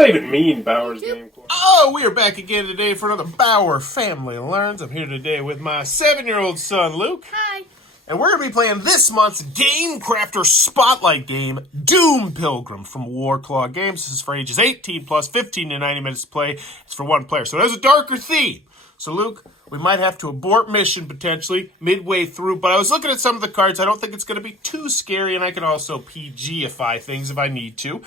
that even mean, Bauer's Game Corner? Oh, we are back again today for another Bauer Family Learns. I'm here today with my 7-year-old son, Luke. Hi. And we're going to be playing this month's Gamecrafter Spotlight game, Doom Pilgrim from Warclaw Games. This is for ages 18 plus, 15 to 90 minutes to play. It's for one player. So it has a darker theme. So, Luke, we might have to abort mission potentially midway through. But I was looking at some of the cards. I don't think it's going to be too scary. And I can also PG-ify things if I need to.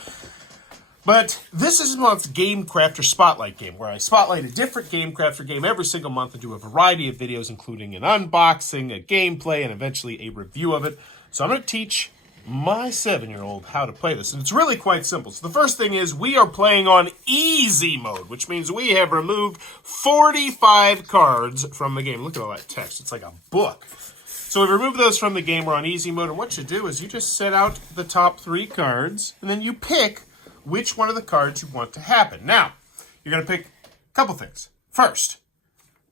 But this is this month's Gamecrafter Spotlight game, where I spotlight a different Gamecrafter game every single month and do a variety of videos, including an unboxing, a gameplay, and eventually a review of it. So I'm going to teach my 7-year-old how to play this, and it's really quite simple. So the first thing is we are playing on easy mode, which means we have removed 45 cards from the game. Look at all that text. It's like a book. So we remove those from the game. We're on easy mode, and what you do is you just set out the top 3 cards, and then you pick which one of the cards you want to happen. Now, you're going to pick a couple things. First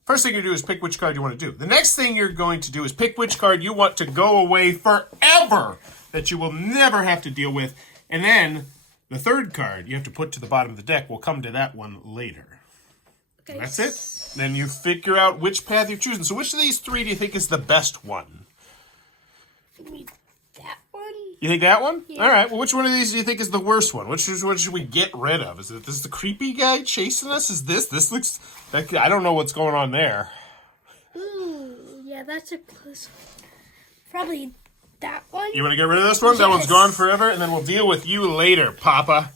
thing you do is pick which card you want to do. The next thing you're going to do is pick which card you want to go away forever, that you will never have to deal with. And then the third card you have to put to the bottom of the deck. We'll come to that one later. Okay. And that's it. Then you figure out which path you're choosing. So which of these 3 do you think is the best one? That one. You think that one? Yeah. All right. Well, which one of these do you think is the worst one? Which one should we get rid of? Is this the creepy guy chasing us? Is this? This looks... I don't know what's going on there. Ooh, yeah, that's a close one. Probably that one. You want to get rid of this one? Yes. That one's gone forever, and then we'll deal with you later, Papa.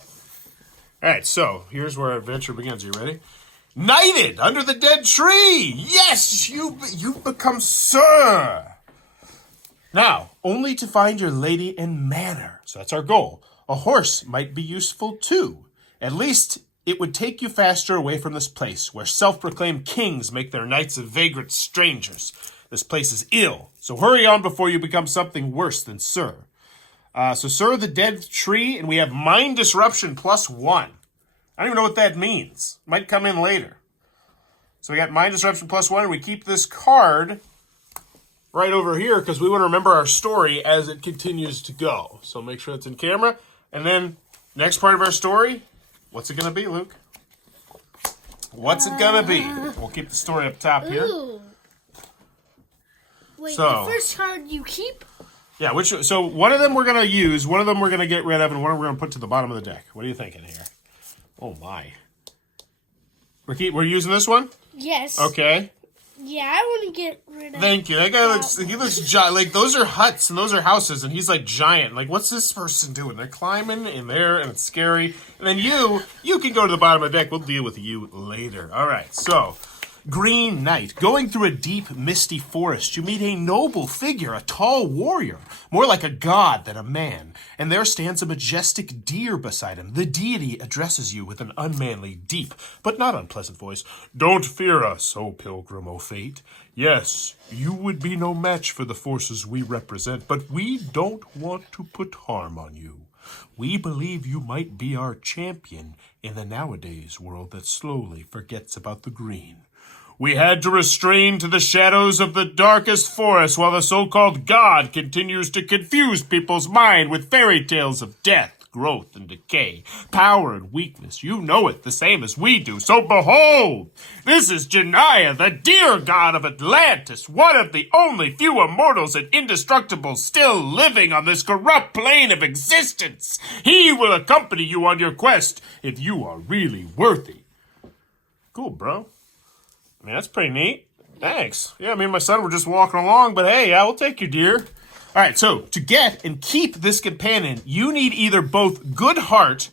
All right, so here's where our adventure begins. You ready? Knighted under the dead tree. Yes, you've become Sir. Now, only to find your lady in manor. So that's our goal. A horse might be useful too. At least it would take you faster away from this place where self-proclaimed kings make their knights of vagrant strangers. This place is ill, so hurry on before you become something worse than Sir. So Sir the dead tree, and we have mind disruption +1. I don't even know what that means. Might come in later. So we got mind disruption +1, and we keep this card right over here because we want to remember our story as it continues to go. So make sure it's in camera. And then next part of our story, what's it going to be, Luke? What's it going to be? We'll keep the story up top here. Ooh. Wait, the first card you keep? Yeah, so one of them we're going to use, one of them we're going to get rid of, and one we're going to put to the bottom of the deck. What are you thinking here? Oh, my. We're using this one? Yes. Okay. Yeah, I want to get rid of. Thank you. That guy looks giant. Like, those are huts and those are houses, and he's like giant. Like, what's this person doing? They're climbing in there, and it's scary. And then you can go to the bottom of the deck. We'll deal with you later. All right. So, Green Knight. Going through a deep, misty forest, you meet a noble figure, a tall warrior, more like a god than a man. And there stands a majestic deer beside him. The deity addresses you with an unmanly, deep, but not unpleasant voice. Don't fear us, O pilgrim, O fate. Yes, you would be no match for the forces we represent, but we don't want to put harm on you. We believe you might be our champion in the nowadays world that slowly forgets about the green. We had to restrain to the shadows of the darkest forest while the so-called God continues to confuse people's mind with fairy tales of death, growth, and decay, power and weakness. You know it the same as we do. So behold, this is Janiah, the dear god of Atlantis, one of the only few immortals and indestructibles still living on this corrupt plane of existence. He will accompany you on your quest if you are really worthy. Cool, bro. I mean, that's pretty neat. Thanks. Yeah, me and my son were just walking along, but hey, I will take you, dear. All right, so to get and keep this companion, you need either both Good Heart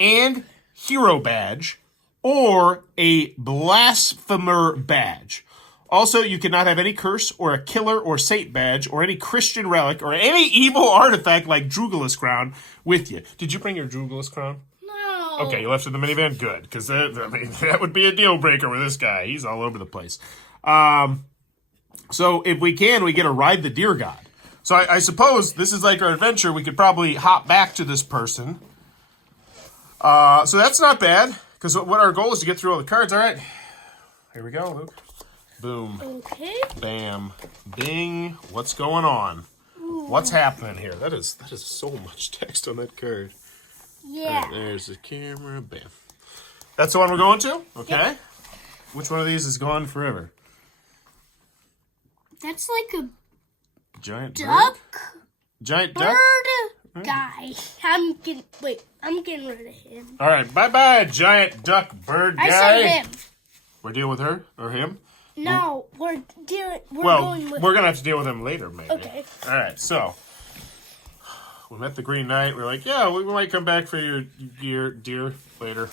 and Hero Badge or a Blasphemer Badge. Also, you cannot have any curse or a killer or saint badge or any Christian relic or any evil artifact like Drugalis Crown with you. Did you bring your Drugalis Crown? Okay, you left it in the minivan? Good, because that would be a deal breaker with this guy. He's all over the place. So if we can, we get to ride the deer god. So I suppose this is like our adventure. We could probably hop back to this person. So that's not bad, because what our goal is to get through all the cards. All right, here we go, Luke. Boom. Okay. Bam. Bing. What's going on? Ooh. What's happening here? That is so much text on that card. Yeah. Right, there's the camera. Bam. That's the one we're going to? Okay. Yep. Which one of these is gone forever? That's like a giant duck. Giant bird duck? guy. I'm getting rid of him. All right, bye-bye, giant duck bird guy. I said him. We're dealing with her or him? No, we're going with we're going to have to deal with him later, maybe. Okay. All right, so we met the Green Knight. We're like, yeah, we might come back for your deer later.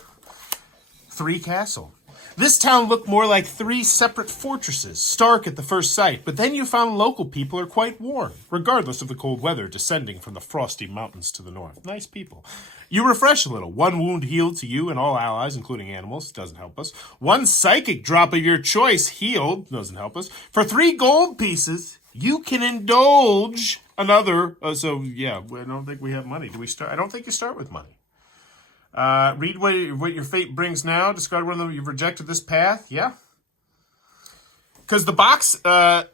3 Castle. This town looked more like 3 separate fortresses, stark at the first sight, but then you found local people are quite warm, regardless of the cold weather descending from the frosty mountains to the north. Nice people. You refresh a little. 1 wound healed to you and all allies, including animals. Doesn't help us. 1 psychic drop of your choice healed. Doesn't help us. For 3 gold pieces, you can indulge another. So, yeah, I don't think we have money. Do we start? I don't think you start with money. Read what your fate brings now. Discard one of them. You've rejected this path. Yeah. Because the box, the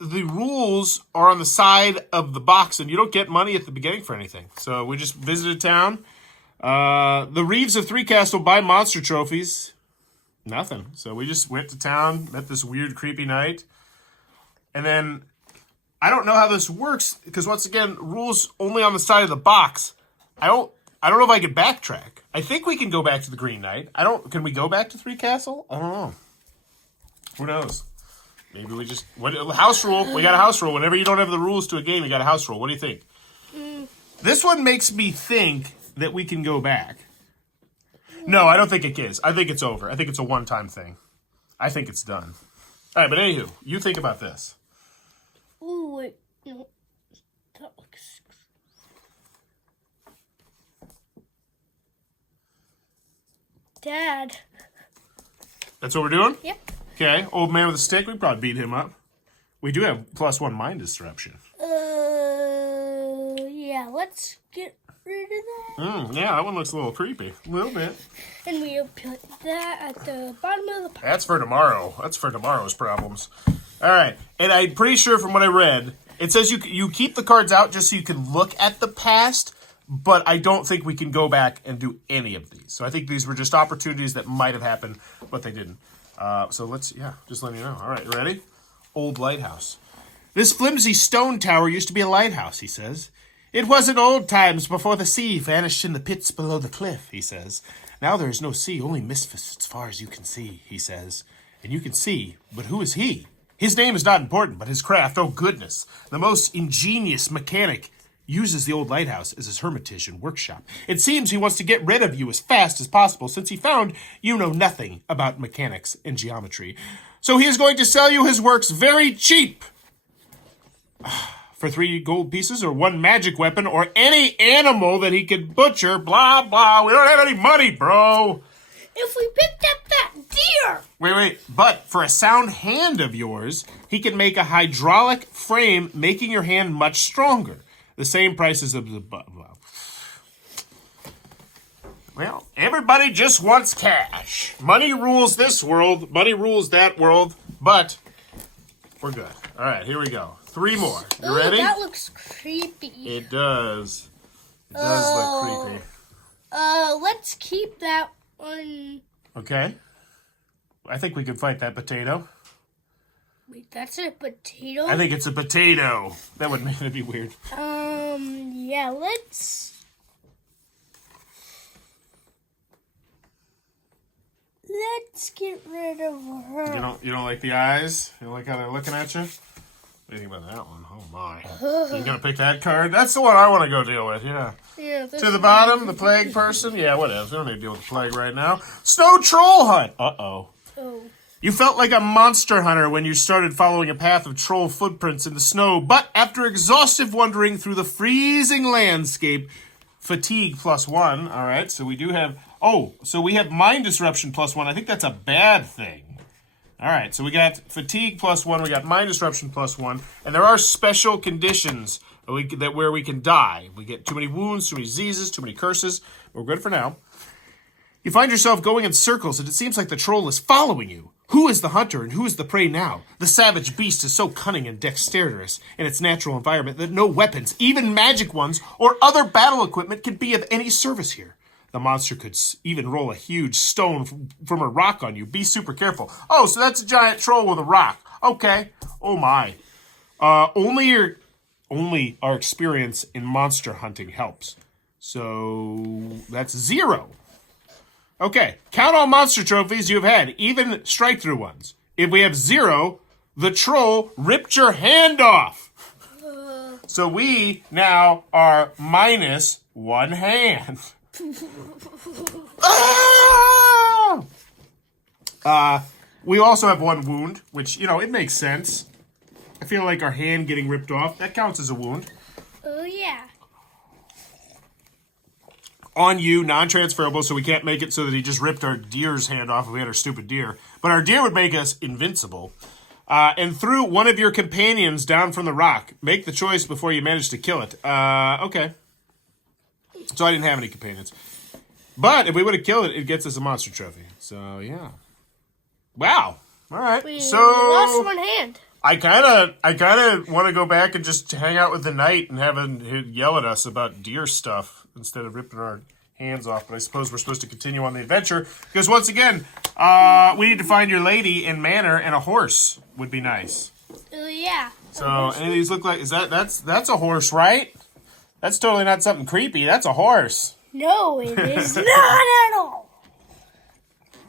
rules are on the side of the box, and you don't get money at the beginning for anything. So we just visited town. The Reeves of 3 Castle buy monster trophies. Nothing. So we just went to town, met this weird, creepy knight. And then, I don't know how this works, because once again, rules only on the side of the box. I don't know if I can backtrack. I think we can go back to the Green Knight. Can we go back to 3 Castle? I don't know. Who knows? Maybe we just, house rule. We got a house rule. Whenever you don't have the rules to a game, you got a house rule. What do you think? This one makes me think that we can go back. No, I don't think it is. I think it's over. I think it's a one-time thing. I think it's done. All right, but anywho, you think about this. Ooh, wait. No. That looks... Dad. That's what we're doing? Yep. Okay, old man with a stick, we probably beat him up. We do have +1 mind disruption. Yeah, let's get rid of that. Yeah, that one looks a little creepy. A little bit. And we'll put that at the bottom of the pile. That's for tomorrow. That's for tomorrow's problems. All right, and I'm pretty sure from what I read, it says you keep the cards out just so you can look at the past, but I don't think we can go back and do any of these. So I think these were just opportunities that might have happened, but they didn't. So let's, just letting you know. All right, you ready? Old lighthouse. This flimsy stone tower used to be a lighthouse, he says. It was in old times before the sea vanished in the pits below the cliff, he says. Now there is no sea, only misfits as far as you can see, he says. And you can see, but who is he? His name is not important, but his craft, oh goodness. The most ingenious mechanic uses the old lighthouse as his hermitage and workshop. It seems he wants to get rid of you as fast as possible since he found you know nothing about mechanics and geometry. So he is going to sell you his works very cheap. For 3 gold pieces or 1 magic weapon or any animal that he could butcher, blah, blah. We don't have any money, bro. If we picked up that deer. Wait. But for a sound hand of yours, he can make a hydraulic frame, making your hand much stronger. The same price as the... Well, everybody just wants cash. Money rules this world. Money rules that world. But we're good. All right, here we go. 3 more. You ready? That looks creepy. It does. It does look creepy. Let's keep that one. Okay. I think we can fight that potato. Wait, that's a potato? I think it's a potato. That would make it be weird. Yeah, let's get rid of her. You don't like the eyes? You don't like how they're looking at you? What do you think about that one? Oh my. You gonna pick that card? That's the one I want to go deal with, yeah. To the bottom, the plague person? Yeah, whatever. We don't need to deal with the plague right now. Snow troll hunt! Uh-oh. Oh. You felt like a monster hunter when you started following a path of troll footprints in the snow, but after exhaustive wandering through the freezing landscape, fatigue +1. All right, so we do have... Oh, so we have mind disruption +1. I think that's a bad thing. All right, so we got fatigue +1. We got mind disruption +1. And there are special conditions where we can die. We get too many wounds, too many diseases, too many curses. We're good for now. You find yourself going in circles, and it seems like the troll is following you. Who is the hunter and who is the prey now? The savage beast is so cunning and dexterous in its natural environment that no weapons, even magic ones, or other battle equipment can be of any service here. The monster could even roll a huge stone from a rock on you. Be super careful. Oh, so that's a giant troll with a rock. Okay. Oh my. Only our experience in monster hunting helps. So that's 0. Okay. Count all monster trophies you've had, even strike-through ones. If we have 0, the troll ripped your hand off. So we now are minus 1 hand. We also have 1 wound, which, it makes sense. I feel like our hand getting ripped off, that counts as a wound. Oh, yeah. On you, non-transferable, so we can't make it so that he just ripped our deer's hand off if we had our stupid deer. But our deer would make us invincible. And threw one of your companions down from the rock. Make the choice before you manage to kill it. Okay. So I didn't have any companions. But if we would have killed it, it gets us a monster trophy. So, yeah. Wow. All right. We so lost 1 hand. I kind of want to go back and just hang out with the knight and have him yell at us about deer stuff instead of ripping our hands off. But I suppose we're supposed to continue on the adventure because once again, we need to find your lady and manor, and a horse would be nice. Oh, yeah. So any of these look like that's a horse, right? That's totally not something creepy. That's a horse. No, it is not at all.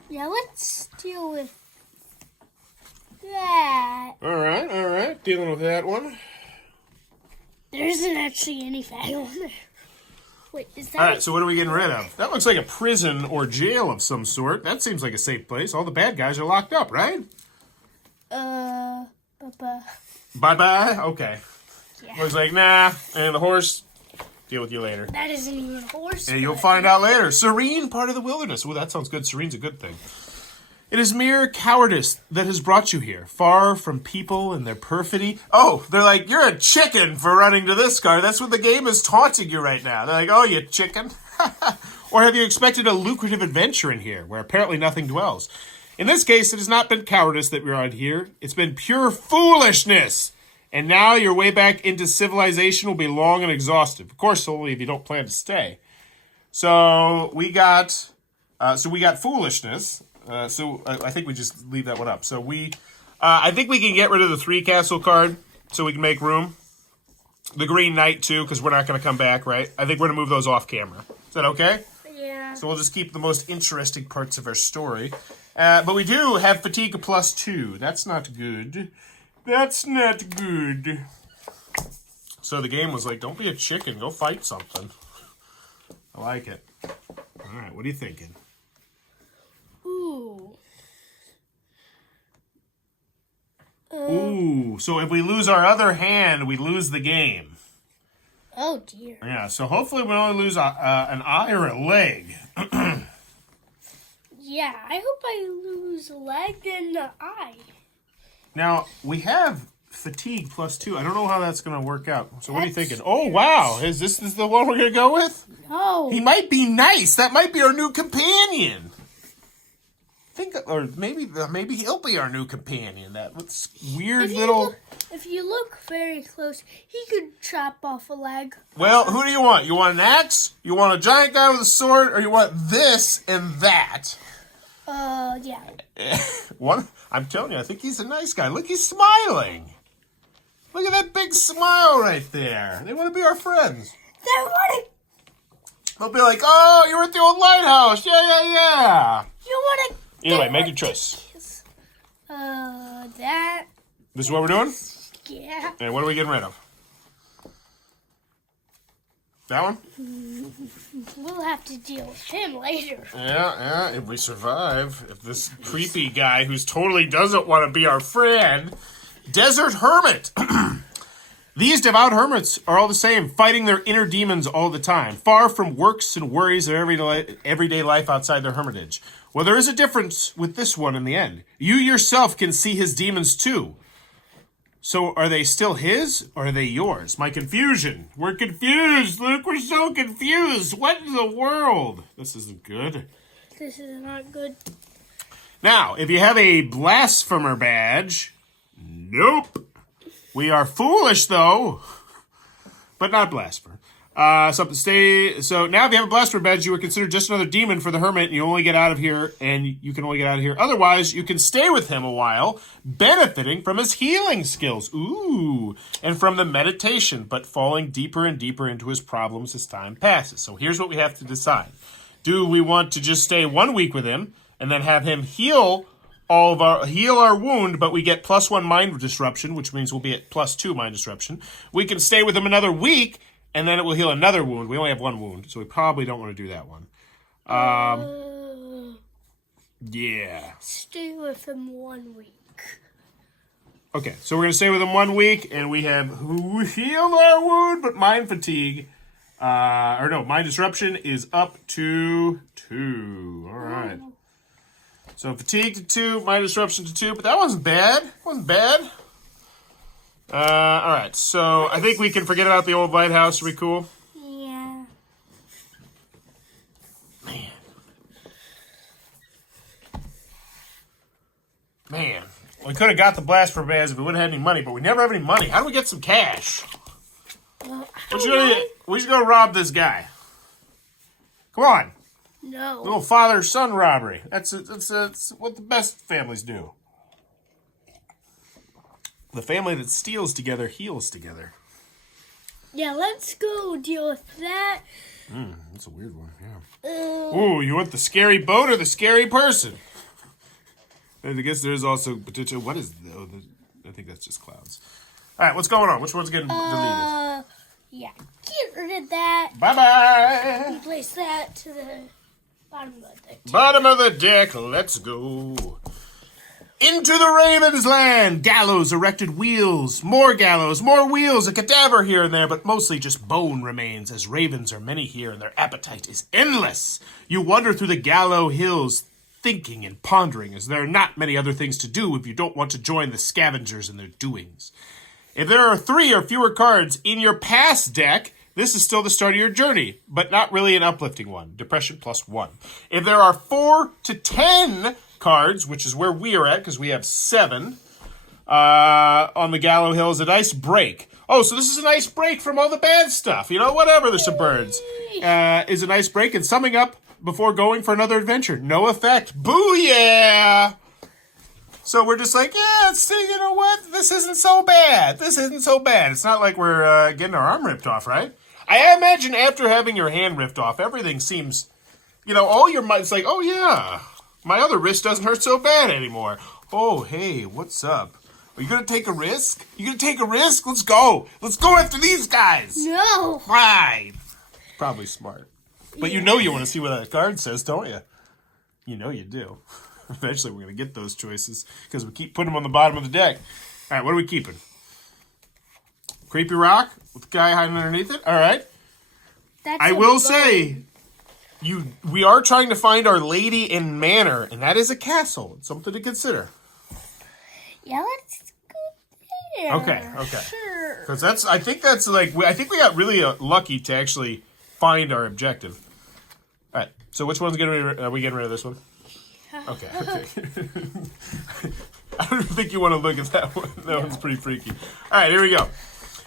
Yeah, let's deal with that. All right. Dealing with that one. There isn't actually any fat on there. Wait, is that... All right, so what are we getting rid of? That looks like a prison or jail of some sort. That seems like a safe place. All the bad guys are locked up, right? Bye-bye? Okay. Yeah. Looks like, nah. And the horse, deal with you later. That isn't even a horse. And you'll find out later. Serene, part of the wilderness. Ooh, that sounds good. Serene's a good thing. It is mere cowardice that has brought you here, far from people and their perfidy. Oh, they're like, you're a chicken for running to this car. That's what the game is taunting you right now. They're like, oh, you chicken. Or have you expected a lucrative adventure in here, where apparently nothing dwells? In this case, it has not been cowardice that we're on here. It's been pure foolishness. And now your way back into civilization will be long and exhaustive. Of course, only if you don't plan to stay. So we got foolishness. So I think we just leave that one up. So I think we can get rid of the 3 castle card so we can make room. The Green Knight too, because we're not going to come back, right? I think we're going to move those off camera. Is that okay? Yeah. So we'll just keep the most interesting parts of our story. But we do have fatigue +2. That's not good. That's not good. So the game was like, don't be a chicken. Go fight something. I like it. All right, what are you thinking? Ooh, so if we lose our other hand, we lose the game. Oh, dear. Yeah, so hopefully we only lose an eye or a leg. Yeah, I hope I lose a leg and an eye. Now, we have fatigue +2. I don't know how that's going to work out. So what are you thinking? Oh, wow. Is this the one we're going to go with? No. He might be nice. That might be our new companion. Or maybe he'll be our new companion. That weird little... If you look very close, he could chop off a leg. Well, who do you want? You want an axe? You want a giant guy with a sword? Or you want this and that? Yeah. One, I'm telling you, I think he's a nice guy. Look, he's smiling. Look at that big smile right there. They want to be our friends. They'll be like, oh, you were at the old lighthouse. Yeah. You want to... Anyway, make your choice. That... This is what we're doing? Yeah. And what are we getting rid of? That one? We'll have to deal with him later. Yeah, if we survive. If this creepy guy who's totally doesn't want to be our friend. Desert Hermit. These devout hermits are all the same, fighting their inner demons all the time, far from works and worries of everyday life outside their hermitage. Well, there is a difference with this one in the end. You yourself can see his demons too. So are they still his, or are they yours? My confusion. We're confused. Luke, we're so confused. What in the world? This isn't good. This is not good. Now, if you have a blasphemer badge, nope. We are foolish, though, but not blasphemer. Something stay. So now, if you have a blaster badge, you are considered just another demon for the hermit, and you only get out of here, and you can only get out of here. Otherwise, you can stay with him a while, benefiting from his healing skills. Ooh, and from the meditation, but falling deeper and deeper into his problems as time passes. So here's what we have to decide: do we want to just stay 1 week with him and then have him heal our wound, but we get +1 mind disruption, which means we'll be at +2 mind disruption. We can stay with him another week, and then it will heal another wound. We only have 1 wound, so we probably don't want to do that one. Yeah. Stay with him 1 week. Okay, so we're going to stay with him 1 week, and we have healed our wound, but mind fatigue, mind disruption is up to 2. All right. So fatigue to 2, mind disruption to 2, but that wasn't bad. All right, so I think we can forget about the old lighthouse. Are we cool? Yeah. Man. We could have got the blast for bands if we would have had any money, but we never have any money. How do we get some cash? We should go rob this guy. Come on. No. Little father-son robbery. That's what the best families do. The family that steals together heals together. Yeah, let's go deal with that. That's a weird one, yeah. Ooh, you want the scary boat or the scary person? I guess there's also potential. What is I think that's just clouds. All right, what's going on? Which one's getting deleted? Yeah, get rid of that. Bye-bye. Replace that to the bottom of the deck. Bottom of the deck, let's go. Into the Raven's Land! Gallows, erected wheels, more wheels, a cadaver here and there, but mostly just bone remains, as ravens are many here and their appetite is endless. You wander through the Gallow Hills, thinking and pondering, as there are not many other things to do if you don't want to join the scavengers in their doings. If there are 3 or fewer cards in your pass deck, this is still the start of your journey, but not really an uplifting one. Depression +1. If there are 4 to 10 cards, which is where we are at, because we have 7, on the Gallow Hills, a nice break. Oh, so this is a nice break from all the bad stuff. You know, whatever, there's some birds. Is a nice break, and summing up before going for another adventure. No effect. Booyah! So we're just like, yeah, you know what? This isn't so bad. It's not like we're getting our arm ripped off, right? I imagine after having your hand ripped off, everything seems, all your it's like, oh yeah, my other wrist doesn't hurt so bad anymore. Oh, hey, what's up? Are you going to take a risk? Let's go. Let's go after these guys. No. Fine. Probably smart. But you want to see what that card says, don't you? You know you do. Eventually we're going to get those choices because we keep putting them on the bottom of the deck. All right, what are we keeping? Creepy rock with the guy hiding underneath it? All right. I will say, we are trying to find our lady in manor, and that is a castle. It's something to consider. Yeah, let's go there. Okay. Sure. Because I think we got really lucky to actually find our objective. All right. So which one's are we getting rid of this one? Okay. I don't think you want to look at that one. That one's pretty freaky. All right, here we go.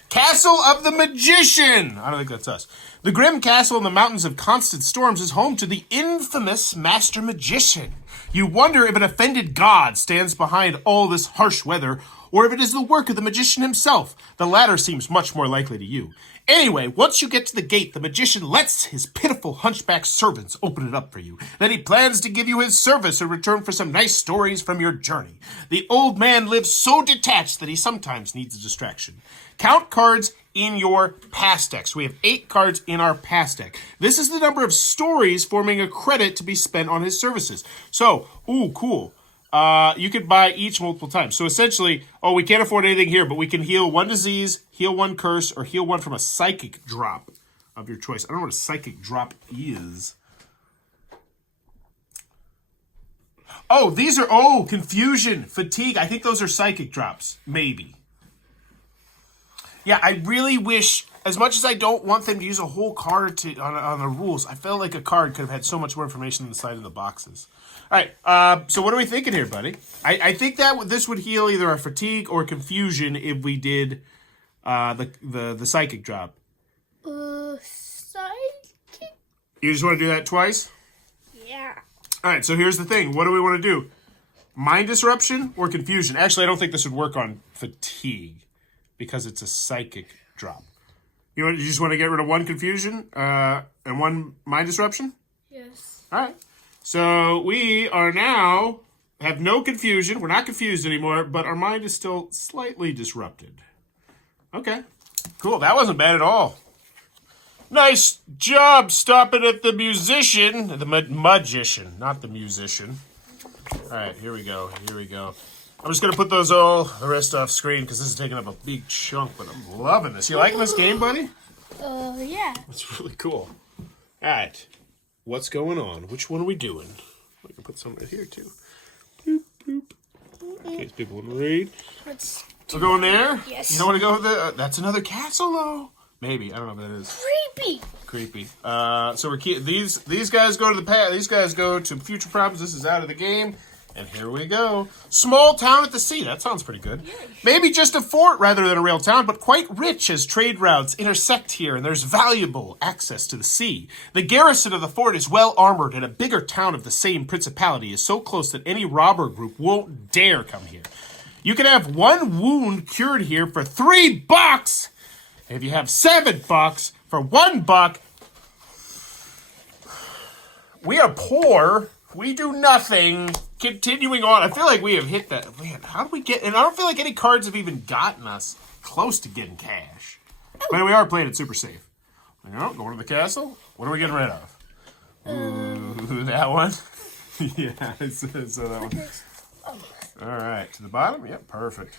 Castle of the Magician. I don't think that's us. The grim castle in the mountains of constant storms is home to the infamous Master Magician. You wonder if an offended god stands behind all this harsh weather, or if it is the work of the magician himself. The latter seems much more likely to you. Anyway, once you get to the gate, the magician lets his pitiful hunchback servants open it up for you. Then he plans to give you his service in return for some nice stories from your journey. The old man lives so detached that he sometimes needs a distraction. Count cards in your pass deck. So we have 8 cards in our pass deck. This is the number of stories forming a credit to be spent on his services. So, ooh, cool. You could buy each multiple times. So essentially, we can't afford anything here, but we can heal 1 disease, heal 1 curse, or heal 1 from a psychic drop of your choice. I don't know what a psychic drop is. Oh, these are, confusion, fatigue. I think those are psychic drops. Maybe. Yeah, I really wish, as much as I don't want them to use a whole card on the rules, I felt like a card could have had so much more information on the side of the boxes. All right, so what are we thinking here, buddy? I think that this would heal either a fatigue or confusion if we did the psychic drop. Psychic? You just want to do that twice? Yeah. All right, so here's the thing. What do we want to do? Mind disruption or confusion? Actually, I don't think this would work on fatigue because it's a psychic drop. You just want to get rid of one confusion and one mind disruption? Yes. All right. So we are now have no confusion. We're not confused anymore, but our mind is still slightly disrupted. Okay. Cool. That wasn't bad at all. Nice job stopping at the musician. The magician, not the musician. All right, here we go. I'm just going to put the rest off screen because this is taking up a big chunk, but I'm loving this. You liking this game, buddy? Yeah. It's really cool. All right. What's going on? Which one are we doing? I can put some right here, too. Boop, boop. In case people want to read. We're going there? Yes. You don't want to go with the... that's another castle, though. Maybe. I don't know what that is. Creepy. So we're these guys go to the past. These guys go to future problems. This is out of the game. And here we go. Small town at the sea. That sounds pretty good. Maybe just a fort rather than a real town, but quite rich as trade routes intersect here, and there's valuable access to the sea. The garrison of the fort is well armored, and a bigger town of the same principality is so close that any robber group won't dare come here. You can have one wound cured here for $3. If you have $7 for $1, we are poor. We do nothing. Continuing on, I feel like we have hit that. Man, how do we get? And I don't feel like any cards have even gotten us close to getting cash. But we are playing it super safe. You know, going to the castle. What are we getting rid of? Ooh, that one. Yeah, so that one. All right, to the bottom. Yep, perfect.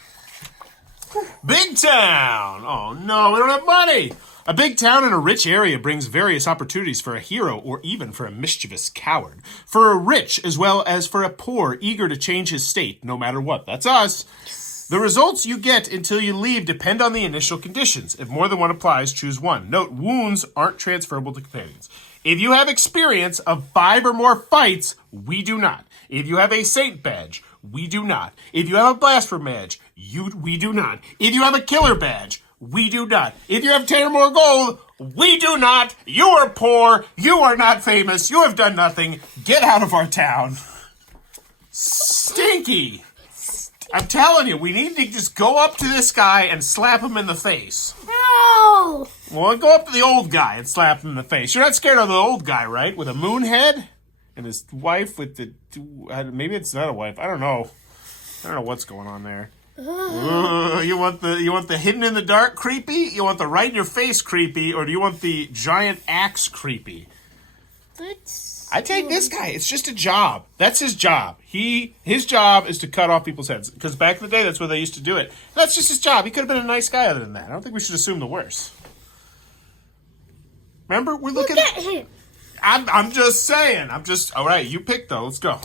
Big town! Oh no, we don't have money! A big town in a rich area brings various opportunities for a hero or even for a mischievous coward. For a rich as well as for a poor eager to change his state no matter what. That's us. The results you get until you leave depend on the initial conditions. If more than one applies, choose one. Note, wounds aren't transferable to companions. If you have experience of 5 or more fights, we do not. If you have a saint badge, we do not. If you have a blasphemer badge, we do not. If you have a killer badge, we do not. If you have 10 or more gold, we do not. You are poor. You are not famous. You have done nothing. Get out of our town. Stinky. I'm telling you, we need to just go up to this guy and slap him in the face. No! Well, go up to the old guy and slap him in the face. You're not scared of the old guy, right? With a moon head? And his wife with the... maybe it's not a wife. I don't know. I don't know what's going on there. You want the hidden in the dark creepy? You want the right in your face creepy? Or do you want the giant axe creepy? I take this guy. It's just a job. That's his job. His job is to cut off people's heads. Because back in the day, that's where they used to do it. That's just his job. He could have been a nice guy other than that. I don't think we should assume the worst. Remember? We're looking... Look at him. I'm just saying. All right, you pick, though. Let's go.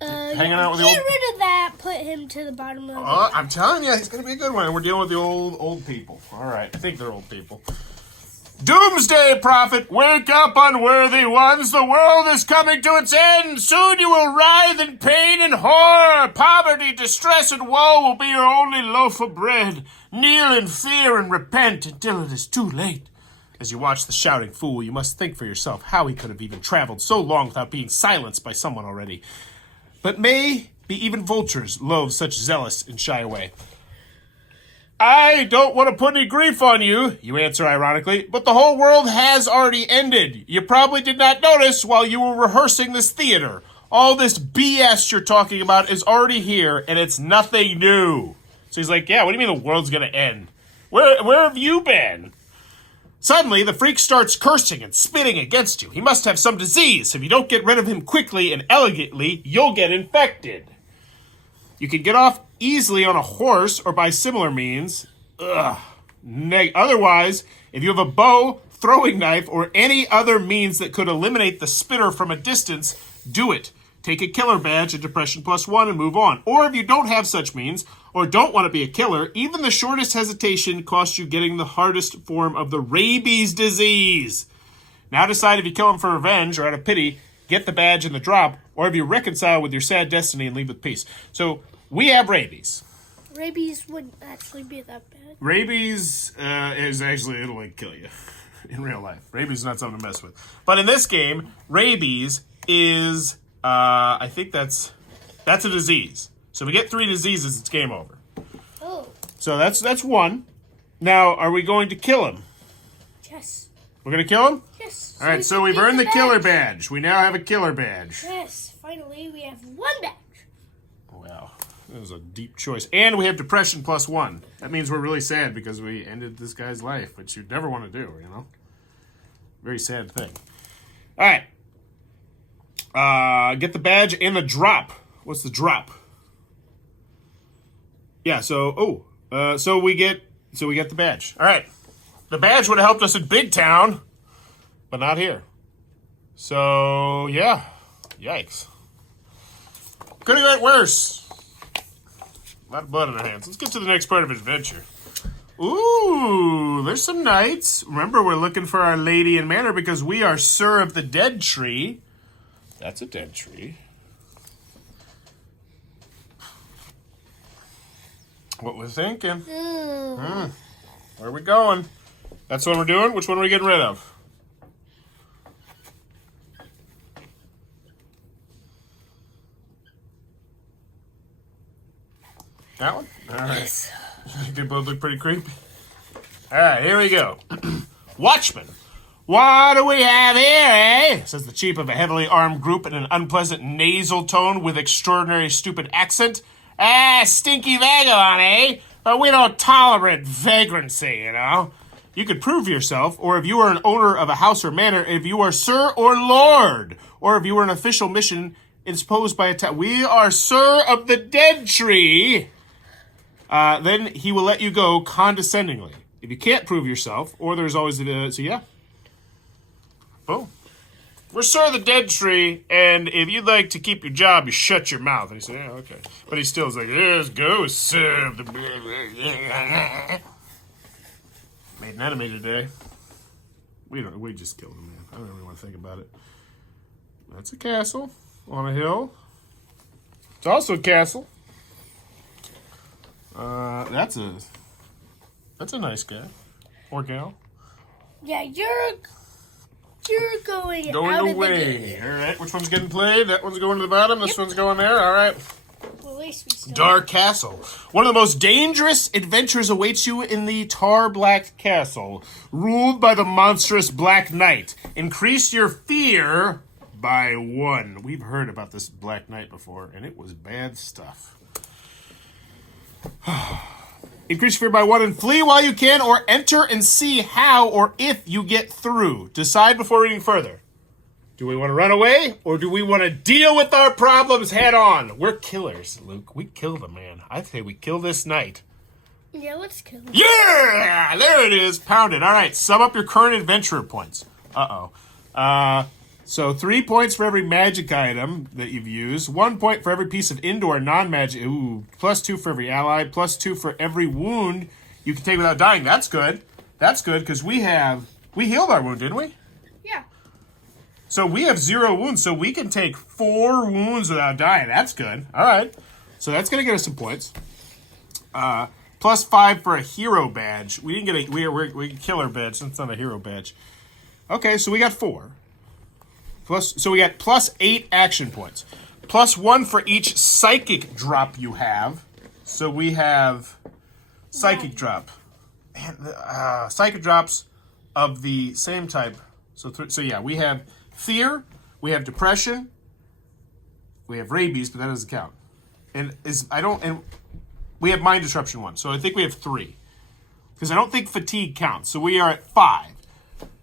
Hanging out with the old... Get rid of that. Put him to the bottom of the... I'm telling you, he's going to be a good one. We're dealing with the old people. All right, I think they're old people. Doomsday prophet, wake up, unworthy ones. The world is coming to its end. Soon you will writhe in pain and horror. Poverty, distress, and woe will be your only loaf of bread. Kneel in fear and repent until it is too late. As you watch the shouting fool, you must think for yourself how he could have even traveled so long without being silenced by someone already. But may be even vultures loathe such zealous and shy away. I don't want to put any grief on you, you answer ironically, but the whole world has already ended. You probably did not notice while you were rehearsing this theater. All this BS you're talking about is already here, and it's nothing new. So he's like, yeah, what do you mean the world's going to end? Where have you been? Suddenly, the freak starts cursing and spitting against you. He must have some disease. If you don't get rid of him quickly and elegantly, you'll get infected. You can get off easily on a horse or by similar means. Otherwise, if you have a bow, throwing knife, or any other means that could eliminate the spitter from a distance, do it. Take a killer badge at Depression +1 and move on. Or if you don't have such means, or don't want to be a killer, even the shortest hesitation costs you getting the hardest form of the rabies disease. Now decide if you kill him for revenge or out of pity, get the badge and the drop, or if you reconcile with your sad destiny and leave with peace. So, we have rabies. Rabies wouldn't actually be that bad. Rabies is actually, it'll kill you. in real life. Rabies is not something to mess with. But in this game, rabies is, I think that's a disease. So if we get 3 diseases, it's game over. Oh. So that's 1. Now, are we going to kill him? Yes. We're going to kill him? Yes. All right, so we've earned the killer badge. We now have a killer badge. Yes, finally we have 1 badge. Wow, that was a deep choice. And we have depression +1. That means we're really sad because we ended this guy's life, which you'd never want to do, you know? Very sad thing. All right. Get the badge and the drop. What's the drop? Yeah, so we get the badge. All right. The badge would have helped us in Big Town, but not here. So, yeah. Yikes. Could have got worse. A lot of blood on our hands. Let's get to the next part of adventure. Ooh, there's some knights. Remember, we're looking for Our Lady in Manor because we are Sir of the Dead Tree. That's a dead tree. What we're thinking. Where are we going? That's what we're doing? Which one are we getting rid of? That one? All right. They both look pretty creepy. All right, here we go. Watchman. What do we have here, eh? Says the chief of a heavily armed group in an unpleasant nasal tone with extraordinary stupid accent. Stinky vagabond, eh? But we don't tolerate vagrancy, you know? You could prove yourself, or if you are an owner of a house or manor, if you are sir or lord, or if you are an official mission imposed by a town. We are Sir of the Dead Tree. Then he will let you go condescendingly. If you can't prove yourself, or there's always so yeah. Boom. We're Sir of the Dead Tree, and if you'd like to keep your job, you shut your mouth. And he said, yeah, okay. But he still is like, yes, go, Sir of the... Made an enemy today. We just killed him, man. I don't really want to think about it. That's a castle on a hill. It's also a castle. That's a nice guy. Or gal. Yeah, you're going out Going of the away. game. All right, which one's getting played? That one's going to the bottom. This one's going there. All right. Well, at least we still Dark Castle. One of the most dangerous adventures awaits you in the Tar Black Castle, ruled by the monstrous Black Knight. Increase your fear by 1. We've heard about this Black Knight before, and it was bad stuff. Increase fear by 1 and flee while you can, or enter and see how or if you get through. Decide before reading further. Do we want to run away, or do we want to deal with our problems head on? We're killers, Luke. We kill the man. I say we kill this knight. Yeah, let's kill him. Yeah! There it is. Pounded. All right, sum up your current adventurer points. So 3 points for every magic item that you've used. 1 point for every piece of indoor non-magic. Ooh, +2 for every ally. +2 for every wound you can take without dying. That's good. That's good, because we healed our wound, didn't we? Yeah. So we have 0 wounds, so we can take 4 wounds without dying. That's good. All right. So that's going to get us some points. +5 for a hero badge. We didn't get we killer badge, since it's not a hero badge. Okay, so we got 4. So we got +8 action points. +1 for each psychic drop you have. So we have psychic drop. And psychic drops of the same type. So yeah, we have fear, we have depression, we have rabies, but that doesn't count. And we have mind disruption 1. So I think we have 3. Because I don't think fatigue counts. So we are at 5.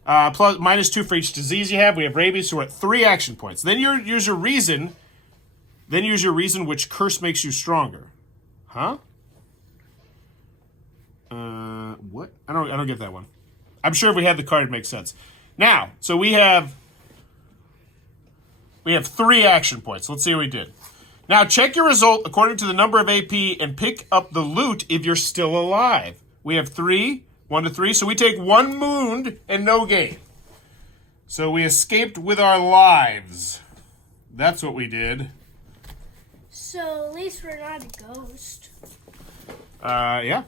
-2 for each disease you have. We have rabies, so we're at 3 action points. Then you use your reason. Then use your reason, which curse makes you stronger. Huh? What? I don't get that one. I'm sure if we had the card, it makes sense. Now, so we have 3 action points. Let's see what we did. Now, check your result according to the number of AP and pick up the loot if you're still alive. We have 3. 1 to 3, so we take 1 wound and no gain. So we escaped with our lives. That's what we did. So at least we're not a ghost. Yeah.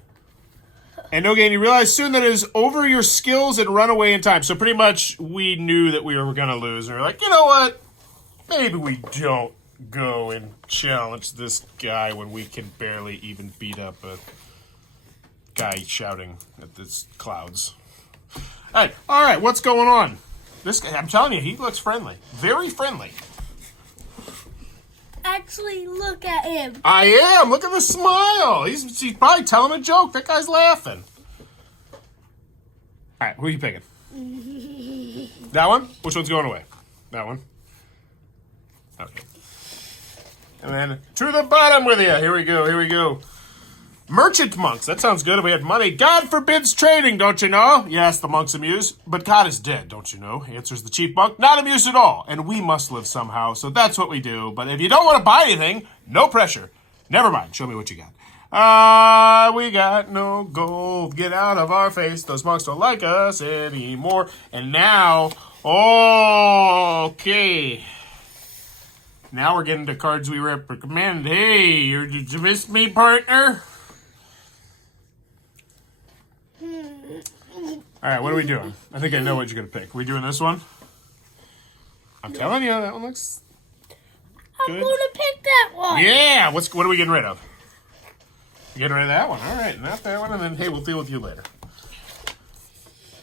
And no gain, you realize soon that it is over your skills and run away in time. So pretty much we knew that we were going to lose. And we were like, you know what? Maybe we don't go and challenge this guy when we can barely even beat up a guy shouting at the clouds. All right, what's going on? This guy, I'm telling you, he looks friendly. Very friendly. Actually, look at him. I am. Look at the smile. He's probably telling a joke. That guy's laughing. All right, who are you picking? That one? Which one's going away? That one. Okay. And then to the bottom with you. Here we go. Merchant monks. That sounds good if we had money. God forbids trading, don't you know? Yes, the monk's amused. But God is dead, don't you know? Answers the chief monk. Not amused at all. And we must live somehow, so that's what we do. But if you don't want to buy anything, no pressure. Never mind. Show me what you got. We got no gold. Get out of our face. Those monks don't like us anymore. And now, okay. Now we're getting to cards we recommend. Hey, did you miss me, partner? All right, what are we doing? I think I know what you're going to pick. Are we doing this one? I'm telling you, that one looks good. I'm going to pick that one. Yeah, what are we getting rid of? You're getting rid of that one. All right, not that one. And then, hey, we'll deal with you later.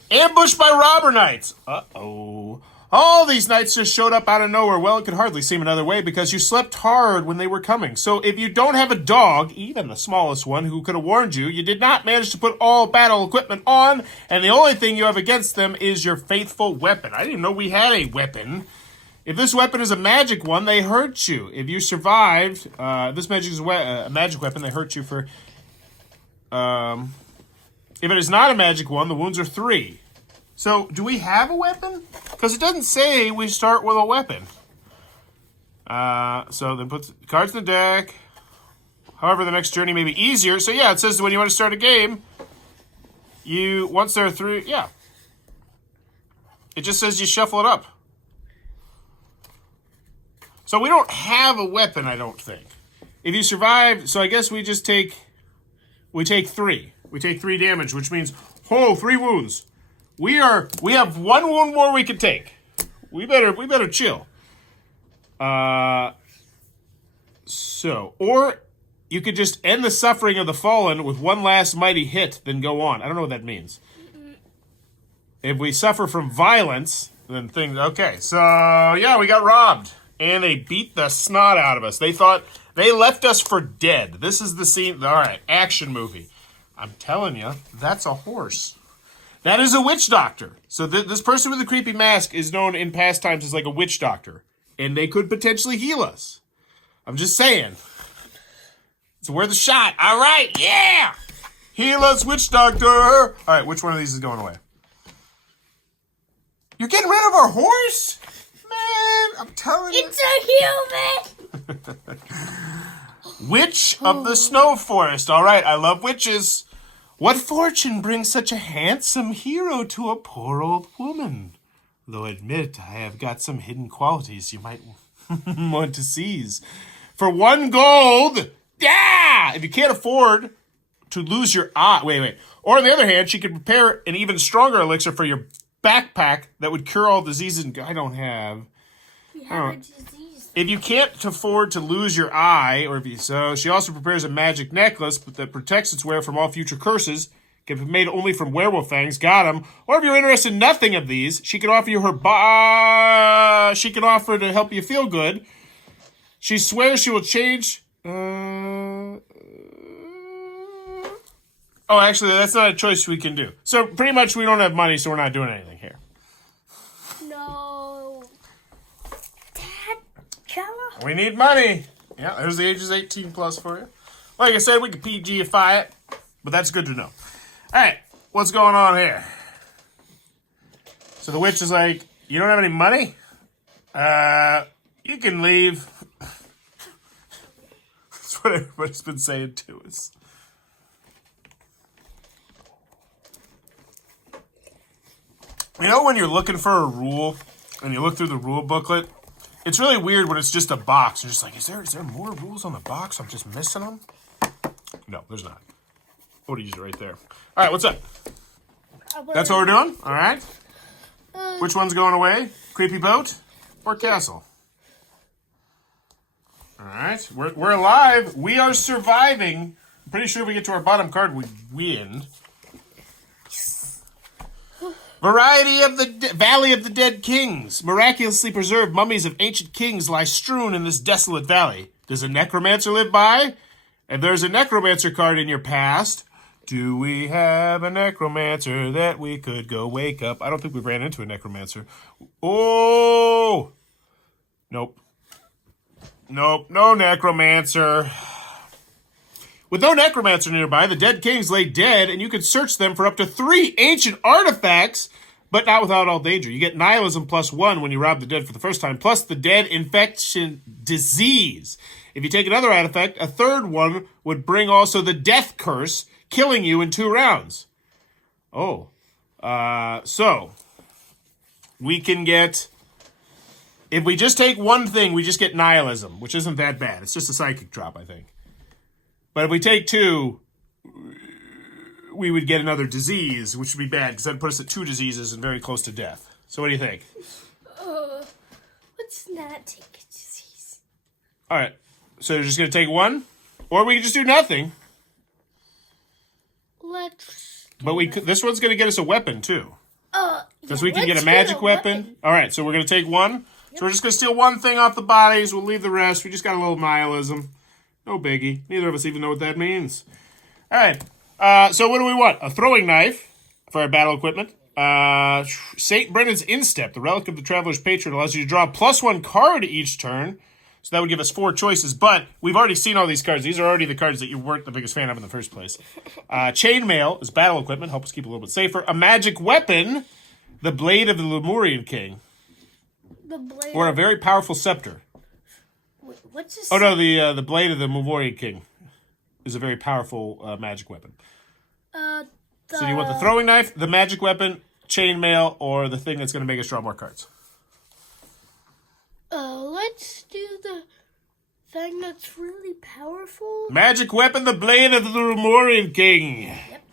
Ambushed by robber knights. Uh-oh. All these knights just showed up out of nowhere. Well, it could hardly seem another way because you slept hard when they were coming. So if you don't have a dog, even the smallest one, who could have warned you, you did not manage to put all battle equipment on, and the only thing you have against them is your faithful weapon. I didn't even know we had a weapon. If this weapon is a magic one, they hurt you. If you survived, this magic is a magic weapon, they hurt you for... if it is not a magic one, the wounds are 3. So, do we have a weapon? Because it doesn't say we start with a weapon. So then put cards in the deck. However, the next journey may be easier. So yeah, it says when you want to start a game, once they're through, yeah. It just says you shuffle it up. So we don't have a weapon, I don't think. If you survive, so I guess we just take 3. We take 3 damage, which means, 3 wounds. We have 1 wound more we can take. We better chill. Or you could just end the suffering of the fallen with 1 last mighty hit, then go on. I don't know what that means. If we suffer from violence, then things... Okay, so, yeah, we got robbed. And they beat the snot out of us. They thought... They left us for dead. This is the scene... All right, action movie. I'm telling you, that's a horse. That is a witch doctor. So this person with the creepy mask is known in past times as like a witch doctor. And they could potentially heal us. I'm just saying. It's worth a shot. All right, yeah! Heal us, witch doctor! All right, which one of these is going away? You're getting rid of our horse? Man, I'm telling you. It's a human! Witch of the Snow Forest. All right, I love witches. What fortune brings such a handsome hero to a poor old woman? Though admit, I have got some hidden qualities you might want to seize. For 1 gold, yeah! If you can't afford to lose your eye, wait. Or on the other hand, she could prepare an even stronger elixir for your backpack that would cure all diseases. I don't have. We have a disease. If you can't afford to lose your eye, she also prepares a magic necklace that protects its wearer from all future curses. Can be made only from werewolf fangs. Got 'em. Or if you're interested in nothing of these, she can offer you her she can offer to help you feel good. She swears she will change. Oh, actually, that's not a choice we can do. So pretty much, we don't have money, so we're not doing anything here. No. Dad, Jella. We need money. Yeah, there's the ages 18 plus for you. Like I said, we can PG-ify it, but that's good to know. All right, what's going on here? So the witch is like, you don't have any money? You can leave. That's what everybody's been saying to us. You know when you're looking for a rule and you look through the rule booklet, it's really weird when it's just a box. You're just like, is there more rules on the box? I'm just missing them? No, there's not. would use it right there. All right, what's up? We're- That's what we're doing? All right. uh, Which one's going away? Creepy boat or castle? All right. We're alive. We are surviving. I'm pretty sure if we get to our bottom card, we win. Variety of the Valley of the Dead Kings. Miraculously preserved mummies of ancient kings lie strewn in this desolate valley. Does a necromancer live by? If there's a necromancer card in your past, do we have a necromancer that we could go wake up? I don't think we ran into a necromancer. Oh! Nope. Nope, no necromancer. With no necromancer nearby, the dead kings lay dead, and you can search them for up to 3 ancient artifacts, but not without all danger. You get nihilism +1 when you rob the dead for the first time, plus the dead infection disease. If you take another artifact, a third one would bring also the death curse, killing you in 2 rounds. Oh. So, we can get... If we just take one thing, we just get nihilism, which isn't that bad. It's just a psychic drop, I think. But if we take 2, we would get another disease, which would be bad, because that'd put us at 2 diseases and very close to death. So what do you think? Let's not take a disease. All right. So you're just going to take 1? Or we can just do nothing. Let's... But this one's going to get us a weapon, too. Because we can get a let's magic do the weapon. All right, so we're going to take 1. Yep. So we're just going to steal 1 thing off the bodies. We'll leave the rest. We just got a little nihilism. No biggie. Neither of us even know what that means. All right. So what do we want? A throwing knife for our battle equipment. St. Brennan's Instep, the relic of the traveler's patron, allows you to draw +1 card each turn. So that would give us 4 choices. But we've already seen all these cards. These are already the cards that you weren't the biggest fan of in the first place. Chainmail is battle equipment. Help us keep a little bit safer. A magic weapon, the Blade of the Lemurian King. The blade... Or a very powerful scepter. Wait, what's this? Oh, no, the Blade of the Lemurian King is a very powerful magic weapon. So you want the throwing knife, the magic weapon, chainmail, or the thing that's going to make us draw more cards? Let's do the thing that's really powerful. Magic weapon, the Blade of the Lemurian King. Yep.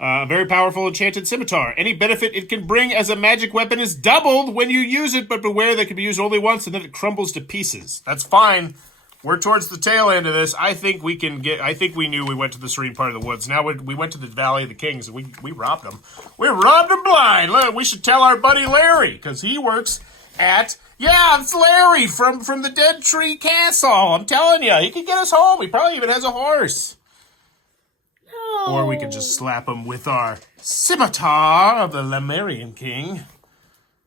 A very powerful enchanted scimitar. Any benefit it can bring as a magic weapon is doubled when you use it, but beware that it can be used only once and then it crumbles to pieces. That's fine. We're towards the tail end of this. I think we can get... I think we knew we went to the serene part of the woods. Now we went to the Valley of the Kings, and we robbed them. We robbed them blind. Look, we should tell our buddy Larry, because he works at... Yeah, it's Larry from the Dead Tree Castle. I'm telling you, he can get us home. He probably even has a horse. No. Or we could just slap him with our scimitar of the Lemurian King.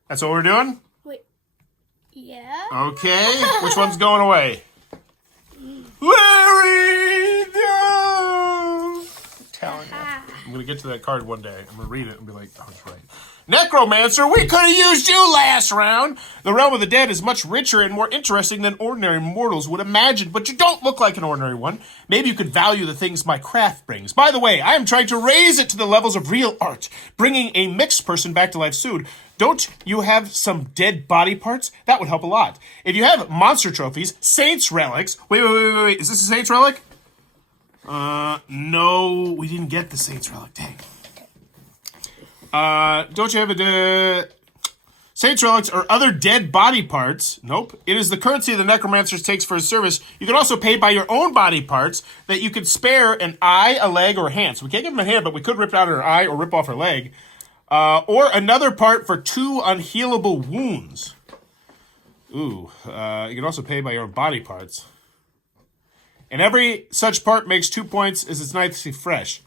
That's what we're doing? Wait. Yeah? Okay. Which one's going away? Larry! No! I'm telling you. I'm going to get to that card one day. I'm going to read it and be like, oh, that's right. Necromancer, we could have used you last round. The realm of the dead is much richer and more interesting than ordinary mortals would imagine, but you don't look like an ordinary one. Maybe you could value the things my craft brings. By the way, I am trying to raise it to the levels of real art, bringing a mixed person back to life soon. Don't you have some dead body parts? That would help a lot. If you have monster trophies, saints relics... Wait. Is this a saints relic? No, we didn't get the saints relic. Dang. Don't you have a saints relics or other dead body parts? Nope. It is the currency the necromancer takes for his service. You can also pay by your own body parts that you could spare an eye, a leg, or a hand. So we can't give him a hand, but we could rip out her eye or rip off her leg. Or another part for 2 unhealable wounds. Ooh. You can also pay by your own body parts. And every such part makes 2 points as it's nicely fresh.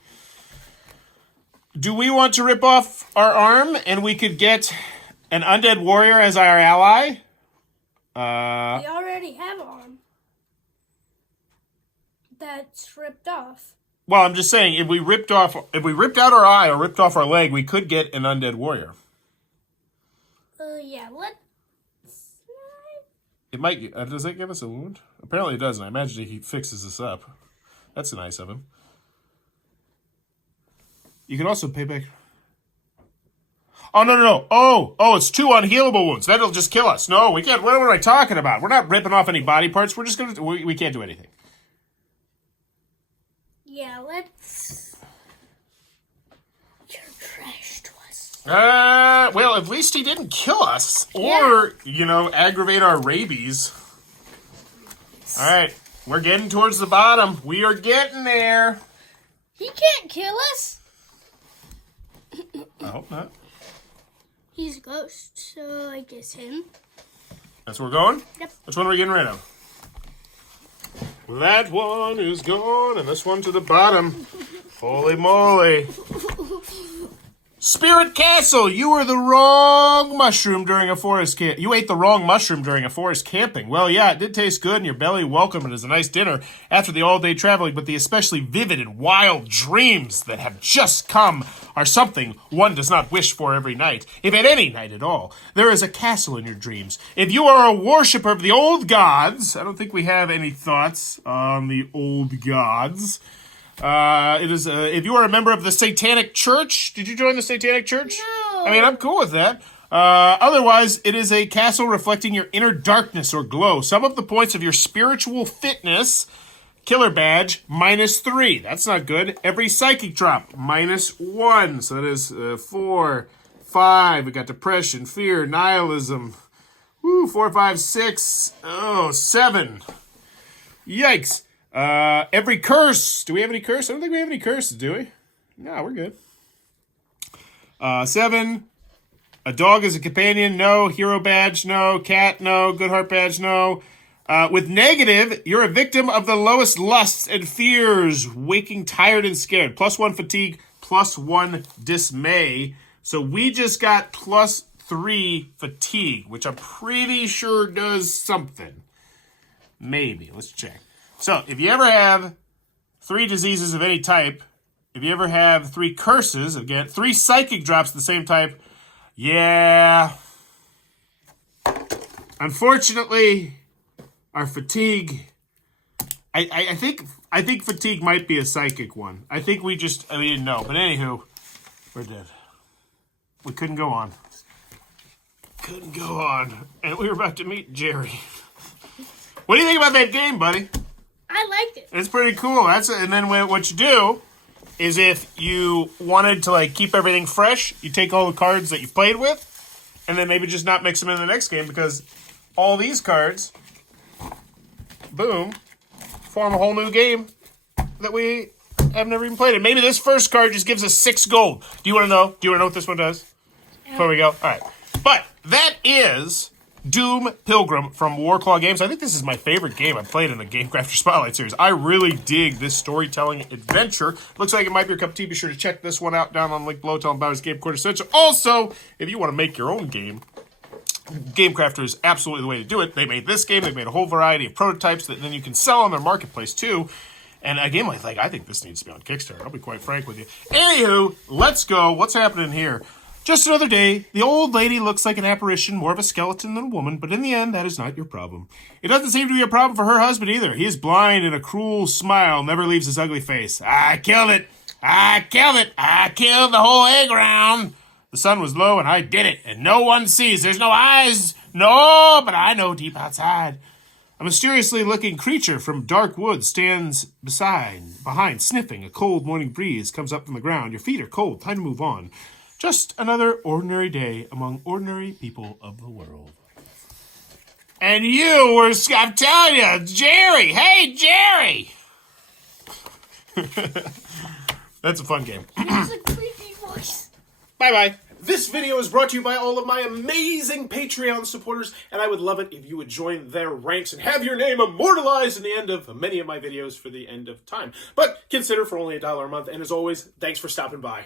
Do we want to rip off our arm and we could get an undead warrior as our ally? We already have an arm. That's ripped off. Well, I'm just saying, if we ripped out our eye or ripped off our leg, we could get an undead warrior. Yeah, let's... It might... does that give us a wound? Apparently it doesn't. I imagine he fixes this up. That's nice of him. You can also pay back... Oh, no. Oh, it's 2 unhealable wounds. That'll just kill us. No, we can't... What am I talking about? We're not ripping off any body parts. We're just going to... We can't do anything. Yeah, let's... Well, at least he didn't kill us or, aggravate our rabies. All right, we're getting towards the bottom. We are getting there. He can't kill us. I hope not. He's a ghost, so I guess him. That's where we're going? Yep. Which one are we getting rid of? That one is gone, and this one to the bottom. Holy moly. Spirit Castle, you were the wrong mushroom during a forest camp. You ate the wrong mushroom during a forest camping. Well, yeah, it did taste good, and your belly welcomed it as a nice dinner after the all-day traveling, but the especially vivid and wild dreams that have just come are something one does not wish for every night, if at any night at all. There is a castle in your dreams. If you are a worshiper of the old gods, I don't think we have any thoughts on the old gods. It is if you are a member of the Satanic Church. Did you join the Satanic Church? No. I mean, I'm cool with that. Otherwise, it is a castle reflecting your inner darkness or glow. Sum up the points of your spiritual fitness. Killer badge, -3. That's not good. Every psychic drop, -1. So that is 4, 5. We got depression, fear, nihilism. 4, 5, 6. 7. Yikes. Every curse. Do we have any curse? I don't think we have any curses, do we? No, we're good. 7. A dog as a companion, no. Hero badge, no. Cat, no. Good heart badge, no. With negative, you're a victim of the lowest lusts and fears, waking tired and scared. +1 fatigue, +1 dismay. So we just got +3 fatigue, which I'm pretty sure does something. Maybe. Let's check. So, if you ever have 3 diseases of any type, if you ever have 3 curses, again, 3 psychic drops of the same type, yeah. Unfortunately, our fatigue, I think fatigue might be a psychic one. I think we didn't know. But anywho, we're dead. We couldn't go on. And we were about to meet Jerry. What do you think about that game, buddy? I liked it. It's pretty cool. And then what you do is if you wanted to keep everything fresh, you take all the cards that you've played with, and then maybe just not mix them in the next game because all these cards, boom, form a whole new game that we have never even played. And maybe this first card just gives us 6 gold. Do you want to know? Do you want to know what this one does? Before we go? All right. But that is Doom Pilgrim from Warclaw Games. I think this is my favorite game I've played in the Gamecrafter Spotlight series. I really dig this storytelling adventure. Looks like it might be your cup of tea. Be sure to check this one out down on the link below. Tell them about his Game Quarter Essential. Also, if you want to make your own game, Gamecrafter is absolutely the way to do it. They made this game. They made a whole variety of prototypes that then you can sell on their marketplace too. And a game like I think this needs to be on Kickstarter. I'll be quite frank with you. Anywho, let's go. What's happening here? Just another day. The old lady looks like an apparition, more of a skeleton than a woman, but in the end, that is not your problem. It doesn't seem to be a problem for her husband either. He is blind and a cruel smile never leaves his ugly face. I killed it. I killed it. I killed the whole egg round. The sun was low and I did it, and no one sees. There's no eyes. No, but I know deep outside. A mysteriously looking creature from dark woods stands behind, sniffing. A cold morning breeze comes up from the ground. Your feet are cold. Time to move on. Just another ordinary day among ordinary people of the world. And you were, I'm telling you, Jerry. Hey, Jerry. That's a fun game. It's a creepy voice. Bye-bye. This video is brought to you by all of my amazing Patreon supporters, and I would love it if you would join their ranks and have your name immortalized in the end of many of my videos for the end of time. But consider for only $1 a month, and as always, thanks for stopping by.